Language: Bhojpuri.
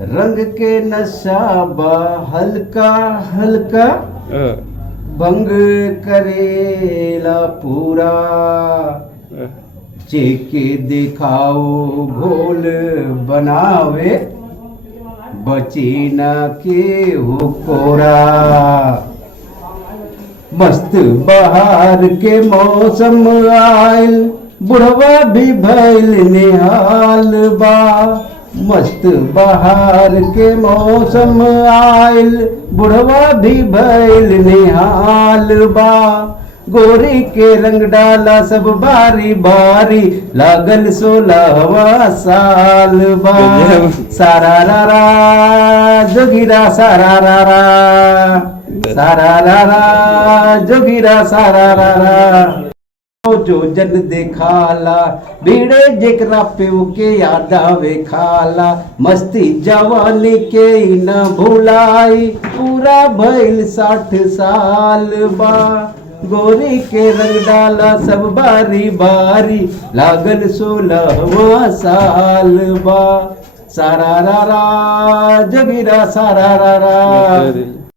रंग के नशा बा हल्का हल्का भंग करेला पूरा चेके दिखाओ घोल बनावे बची न के हो कोरा मस्त बहार के मौसम आयल बुढ़वा भी भैल निहाल बा मस्त बहार के मौसम आयल बुढ़वा भी भैल निहाल बा गोरी के रंग डाला सब बारी बारी लागल 16वां साल बा सारा रा जोगिरा सारा रा जोगिरा सारा रा जो जन देखाला बीड़े जेकरा पे के याद आवे खाला मस्ती जवानी के न भुलाई पूरा भइल 60 साल बा गोरी के रंग डाला सब बारी बारी लागल 16वां साल बा सारा रा जोगिरा सारा रा